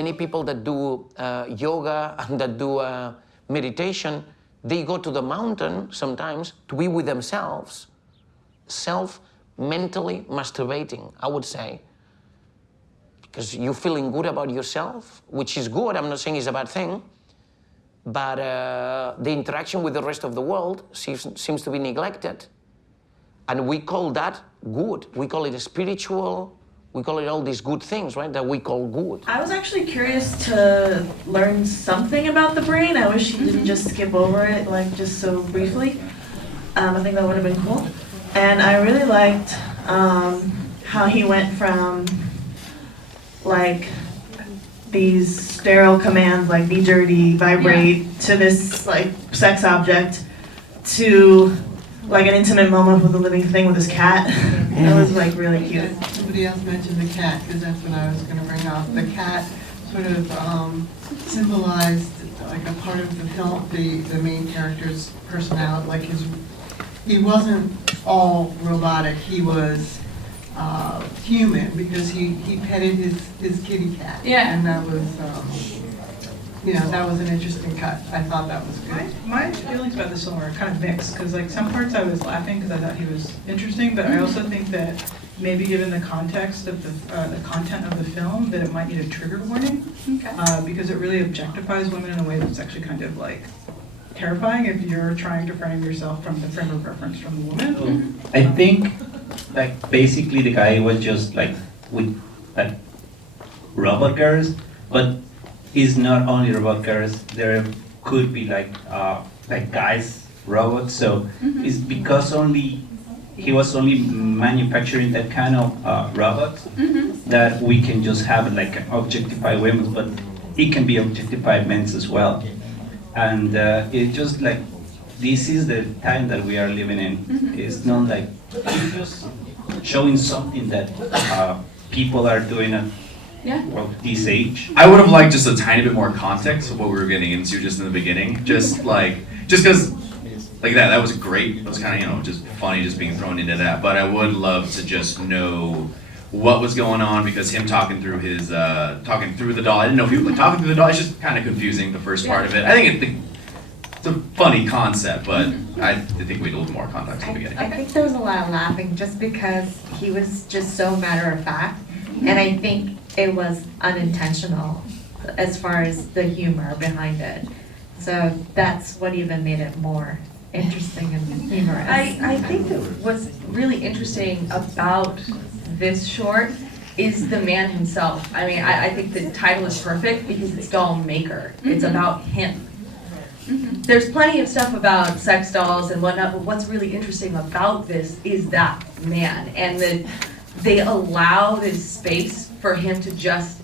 many people that do yoga and that do meditation, they go to the mountain sometimes to be with themselves, mentally masturbating, I would say. Because you're feeling good about yourself, which is good. I'm not saying it's a bad thing. But the interaction with the rest of the world seems to be neglected. And we call that good. We call it spiritual. We call it all these good things, right, that we call good. I was actually curious to learn something about the brain. I wish you didn't just skip over it, like, just so briefly. I think that would have been cool. And I really liked how he went from, like, these sterile commands, like, be dirty, vibrate, to this, like, sex object, to, like, an intimate moment with a living thing with his cat. It was, like, really cute. Somebody else mentioned the cat, because that's what I was going to bring up. The cat sort of symbolized, like, a part of the film, the main character's personality. Like, he wasn't all robotic. He was human, because he petted his kitty cat. Yeah. And that was, that was an interesting cut. I thought that was good. My feelings about this film are kind of mixed, because like some parts I was laughing because I thought he was interesting, but I also think that maybe given the context of the content of the film, that it might need a trigger warning, because it really objectifies women in a way that's actually kind of like terrifying if you're trying to frame yourself from the frame of reference from the woman. I think, like, basically the guy was just like with like robot girls, but it's not only robot girls. There could be like guys robots. So it's because he was only manufacturing that kind of robots that we can just have like objectify women, but it can be objectify men as well. And it's just like, this is the time that we are living in. It's not like, it's just showing something that people are doing at this age. I would have liked just a tiny bit more context of what we were getting into just in the beginning. Just because like that was great. It was kind of, just funny just being thrown into that. But I would love to just know what was going on, because him talking through the doll, I didn't know if he was like talking through the doll. It's just kind of confusing, the first part of it. I think it's a funny concept, but I think we need a little more context in the beginning. I think there was a lot of laughing just because he was just so matter of fact, and I think it was unintentional as far as the humor behind it. So that's what even made it more interesting and humorous. I think that what's really interesting about this short is the man himself. I mean, I think the title is perfect because it's Dollmaker. It's about him. There's plenty of stuff about sex dolls and whatnot, but what's really interesting about this is that man, and they allow this space for him to just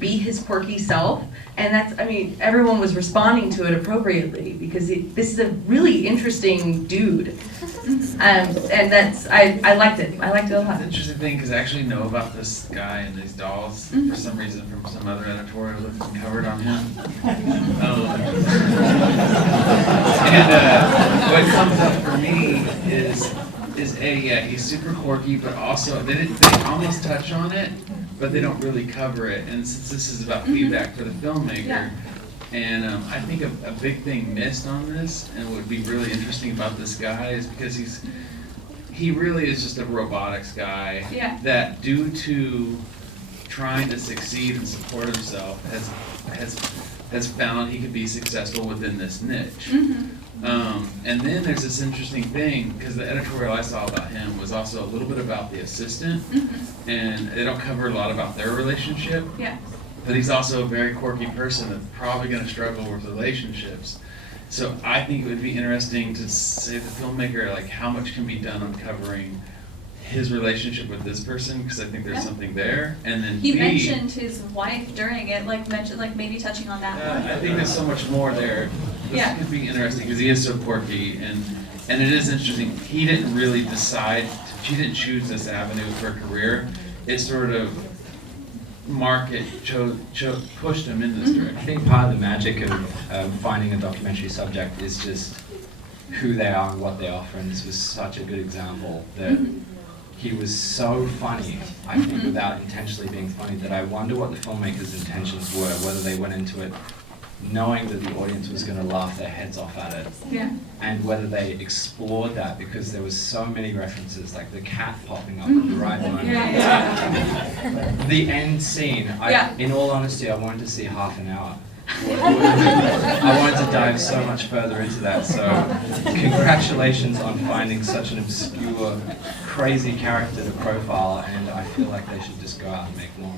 be his quirky self. And that's, I mean, everyone was responding to it appropriately, because this is a really interesting dude. And that's, I liked it. I liked it a lot. It's an interesting thing, because I actually know about this guy and these dolls for some reason from some other editorial that's been covered on him. And what comes up for me is he's super quirky, but also they almost touch on it, but they don't really cover it. And since this is about feedback for the filmmaker, and I think a big thing missed on this, and what would be really interesting about this guy, is because he really is just a robotics guy that, due to trying to succeed and support himself, has found he could be successful within this niche. And then there's this interesting thing, because the editorial I saw about him was also a little bit about the assistant, and they don't cover a lot about their relationship. But he's also a very quirky person that's probably going to struggle with relationships. So I think it would be interesting to say to the filmmaker, like, how much can be done on covering his relationship with this person, because I think there's something there. And then he mentioned his wife during it, like maybe touching on that. I think there's so much more there. This could be interesting, because he is so quirky, and it is interesting. He didn't really decide. She didn't choose this avenue for a career. It sort of market pushed him in this direction. I think part of the magic of finding a documentary subject is just who they are and what they offer, and this was such a good example that he was so funny, I think without intentionally being funny, that I wonder what the filmmakers' intentions were, whether they went into it knowing that the audience was going to laugh their heads off at it, and whether they explored that, because there was so many references, like the cat popping up at the right moment. The end scene, in all honesty, I wanted to see half an hour. I wanted to dive so much further into that, so congratulations on finding such an obscure, crazy character to profile, and I feel like they should just go out and make more.